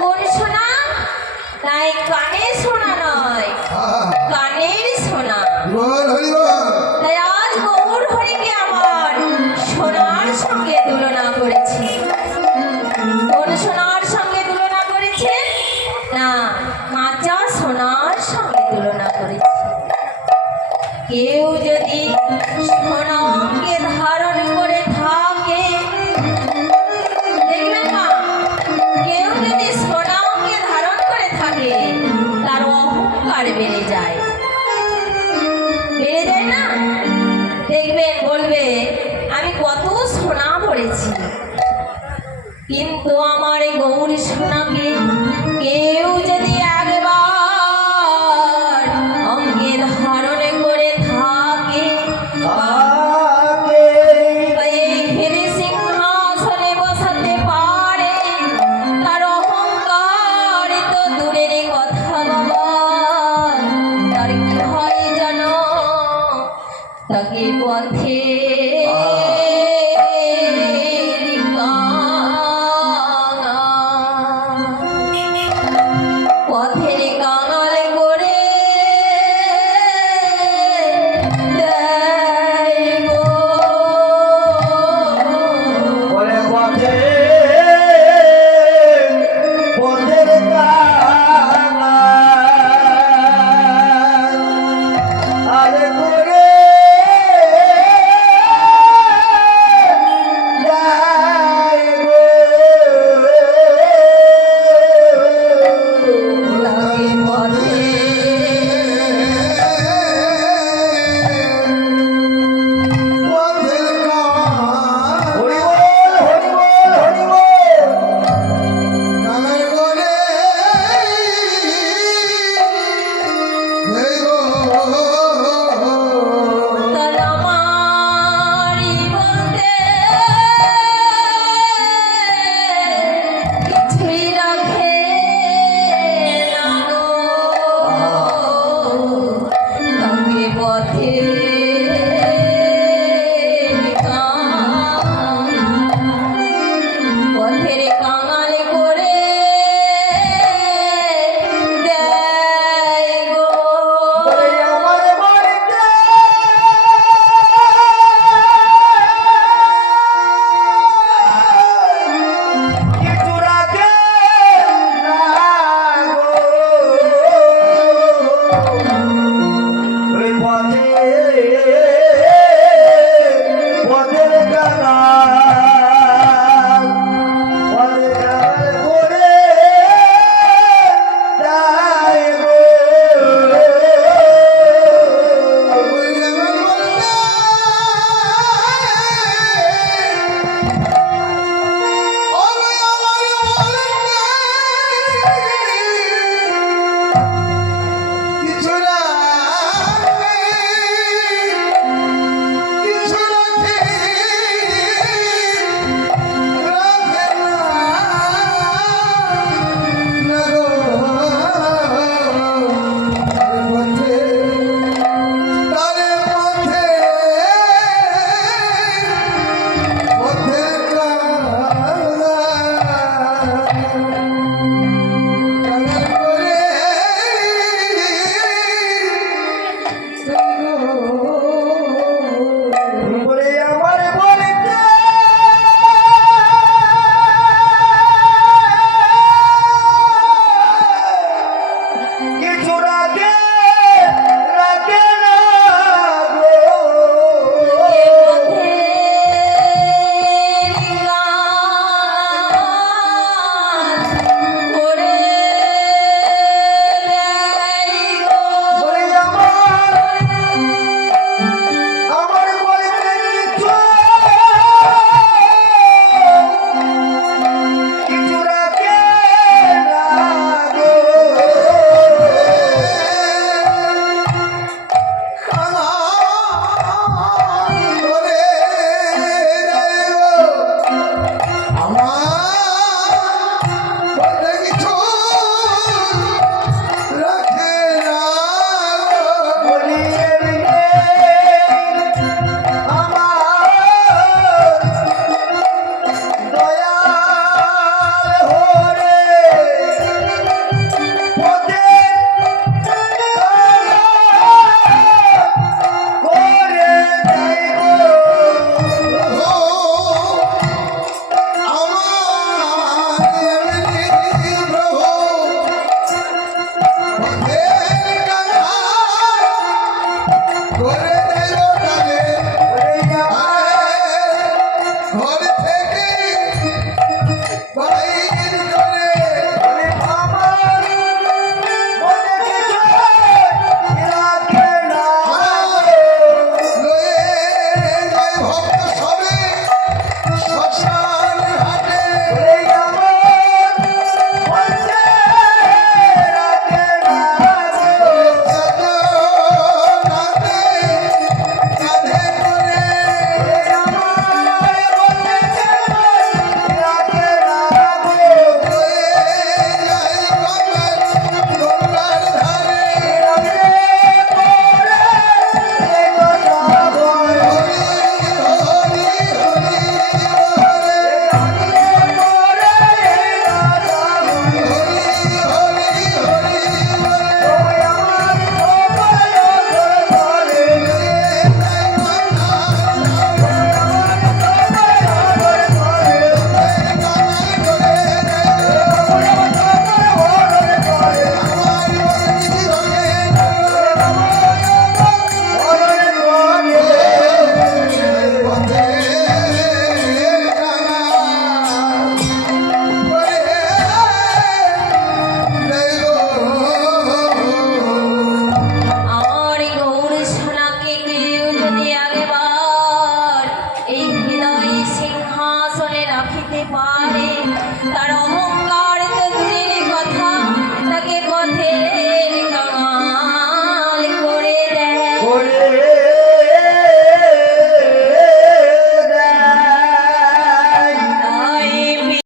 কোন সোনা তাই কানে সোনা নয়। কানের সোনা পড়েছি কিন্তু আমার এই গৌরী সোনাকে কেউ যদি একবার অঙ্গে ধারণ করে থাকে সিংহাসনে বসাতে পারে। তার অহংকার তো দূরের কথা বাবা। তার কি হয় জানো? তাকে পথে Hey, oh, oh, oh.